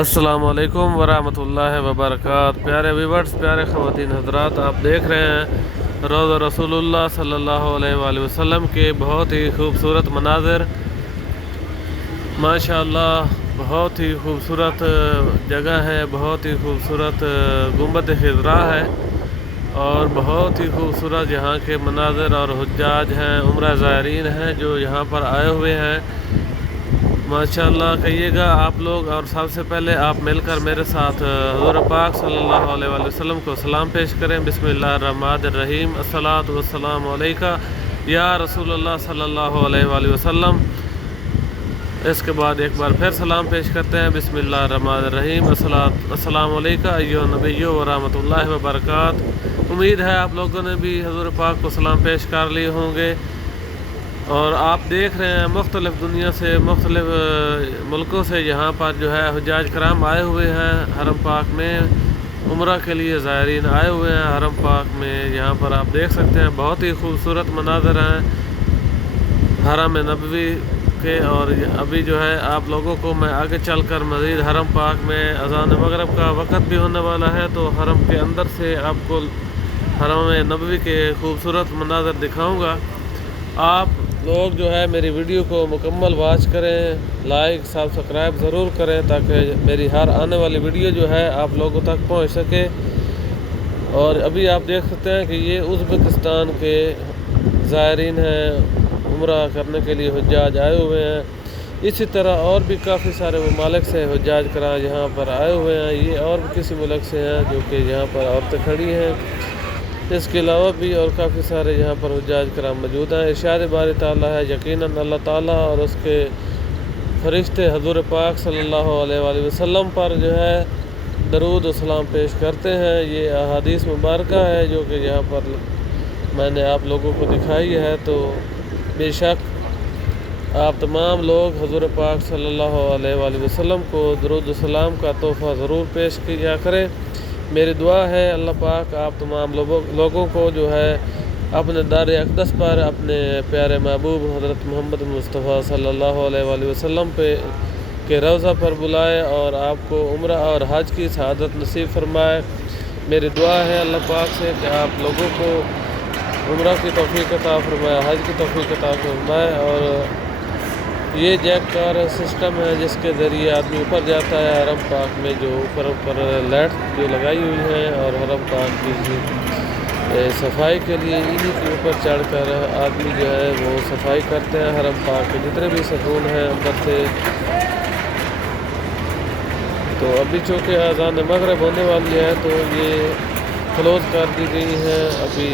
السلام علیکم ورحمۃ اللہ وبرکاتہ۔ پیارے ویورز، پیارے خواتین حضرات، آپ دیکھ رہے ہیں روضہ رسول اللہ صلی اللہ علیہ وآلہ وسلم کے بہت ہی خوبصورت مناظر۔ ماشاءاللہ بہت ہی خوبصورت جگہ ہے، بہت ہی خوبصورت گنبد خضرا ہے اور بہت ہی خوبصورت یہاں کے مناظر اور حجاج ہیں، عمرہ زائرین ہیں جو یہاں پر آئے ہوئے ہیں۔ ماشاءاللہ کہیے گا آپ لوگ، اور سب سے پہلے آپ مل کر میرے ساتھ حضور پاک صلی اللہ علیہ وآلہ وسلم کو سلام پیش کریں۔ بسم اللہ الرحمن الرحیم، الصلاۃ والسلام علیکہ یا رسول اللہ صلی اللہ علیہ وآلہ وسلم۔ اس کے بعد ایک بار پھر سلام پیش کرتے ہیں۔ بسم اللہ الرحمن الرحیم، السلام علیکہ ایھا النبی ورحمۃ اللہ وبرکاتہ۔ امید ہے آپ لوگوں نے بھی حضور پاک کو سلام پیش کر لیے ہوں گے، اور آپ دیکھ رہے ہیں مختلف دنیا سے، مختلف ملکوں سے یہاں پر جو ہے حجاج کرام آئے ہوئے ہیں حرم پاک میں، عمرہ کے لیے زائرین آئے ہوئے ہیں حرم پاک میں۔ یہاں پر آپ دیکھ سکتے ہیں بہت ہی خوبصورت مناظر ہیں حرم نبوی کے، اور ابھی جو ہے آپ لوگوں کو میں آگے چل کر مزید حرم پاک میں اذان مغرب کا وقت بھی ہونے والا ہے، تو حرم کے اندر سے آپ کو حرم نبوی کے خوبصورت مناظر دکھاؤں گا۔ آپ لوگ جو ہے میری ویڈیو کو مکمل واچ کریں، لائک سبسکرائب ضرور کریں تاکہ میری ہر آنے والی ویڈیو جو ہے آپ لوگوں تک پہنچ سکے۔ اور ابھی آپ دیکھ سکتے ہیں کہ یہ ازبکستان کے زائرین ہیں، عمرہ کرنے کے لیے حجاج آئے ہوئے ہیں۔ اسی طرح اور بھی کافی سارے ممالک سے حجاج کرام یہاں پر آئے ہوئے ہیں، یہ اور بھی کسی ملک سے ہیں جو کہ یہاں پر عورتیں کھڑی ہیں۔ اس کے علاوہ بھی اور کافی سارے یہاں پر حجاج کرام موجود ہیں۔ ارشاد باری تعالیٰ ہے، یقیناً اللہ تعالیٰ اور اس کے فرشتے حضور پاک صلی اللہ علیہ وآلہ وسلم پر جو ہے درود و سلام پیش کرتے ہیں۔ یہ احادیث مبارکہ ہے جو کہ یہاں پر میں نے آپ لوگوں کو دکھائی ہے، تو بے شک آپ تمام لوگ حضور پاک صلی اللہ علیہ وآلہ وسلم کو درود و سلام کا تحفہ ضرور پیش کیا کریں۔ میری دعا ہے اللہ پاک آپ تمام لوگوں کو جو ہے اپنے دار اقدس پر، اپنے پیارے محبوب حضرت محمد مصطفیٰ صلی اللہ علیہ وآلہ وسلم کے روضہ پر بلائے اور آپ کو عمرہ اور حج کی سعادت نصیب فرمائے۔ میری دعا ہے اللہ پاک سے کہ آپ لوگوں کو عمرہ کی توفیق عطا فرمائے، حج کی توفیق عطا فرمائے، اور یہ جیک کار سسٹم ہے جس کے ذریعے آدمی اوپر جاتا ہے حرم پاک میں، جو اوپر لائٹ جو لگائی ہوئی ہیں، اور حرم پاک کی صفائی کے لیے انہی کے اوپر چڑھ کر آدمی جو ہے وہ صفائی کرتے ہیں حرم پاک کے جتنے بھی ستون ہیں اندر سے۔ تو ابھی چونکہ اذان مغرب ہونے والی ہے تو یہ کلوز کر دی گئی ہیں۔ ابھی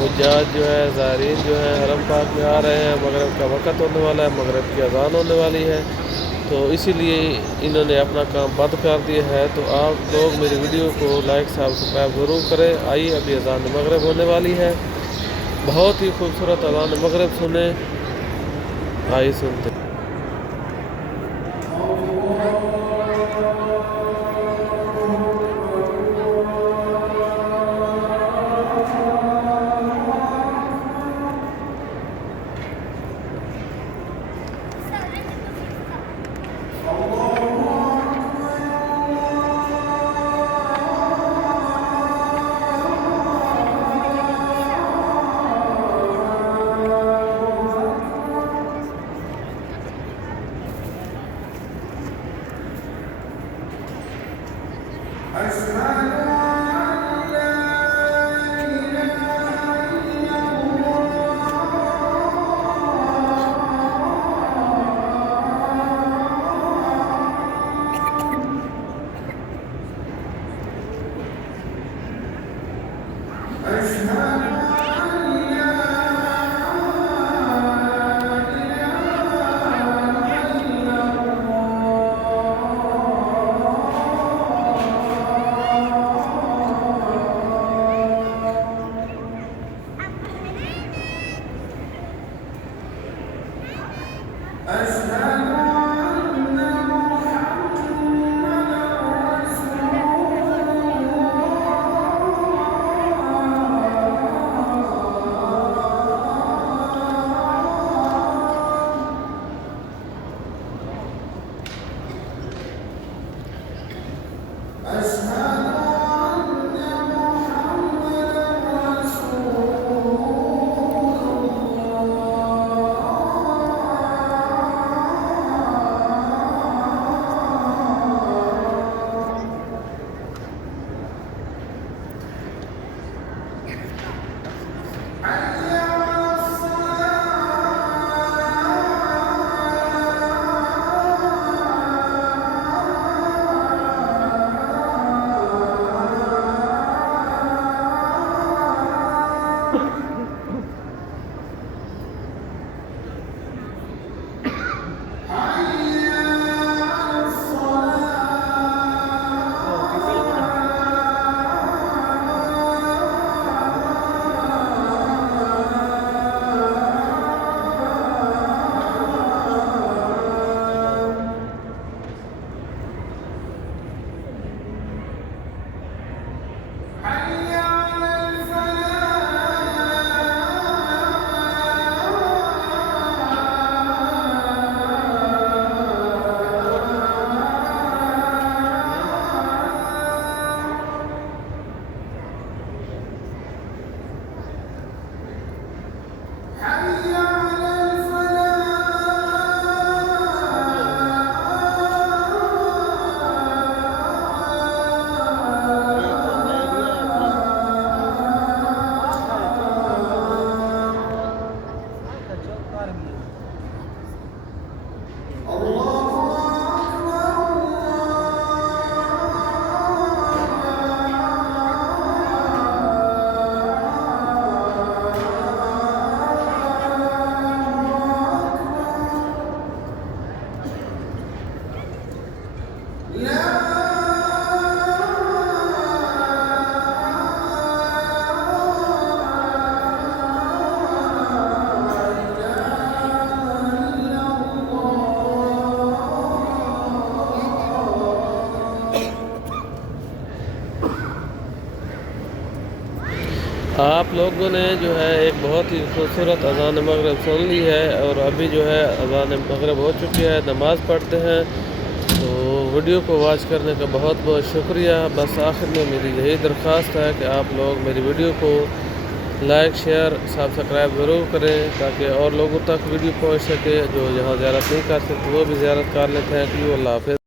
حجاج جو ہے زائرین جو ہیں حرم پاک میں آ رہے ہیں، مغرب کا وقت ہونے والا ہے، مغرب کی اذان ہونے والی ہے، تو اسی لیے انہوں نے اپنا کام بند کر دیا ہے۔ تو آپ لوگ میری ویڈیو کو لائک سبسکرائب ضرور کریں۔ آئیے ابھی اذان مغرب ہونے والی ہے، بہت ہی خوبصورت اذان مغرب سنیں، آئیے سنتے ہیں۔ آپ لوگوں نے جو ہے ایک بہت ہی خوبصورت اذان مغرب سن لی ہے، اور ابھی جو ہے اذان مغرب ہو چکی ہے، نماز پڑھتے ہیں۔ تو ویڈیو کو واچ کرنے کا بہت بہت شکریہ۔ بس آخر میں میری یہی درخواست ہے کہ آپ لوگ میری ویڈیو کو لائک، شیئر، سبسکرائب ضرور کریں، تاکہ اور لوگوں تک ویڈیو پہنچ سکے جو یہاں زیارت نہیں کر سکتے وہ بھی زیارت کر لیتے ہیں۔ اللہ حافظ۔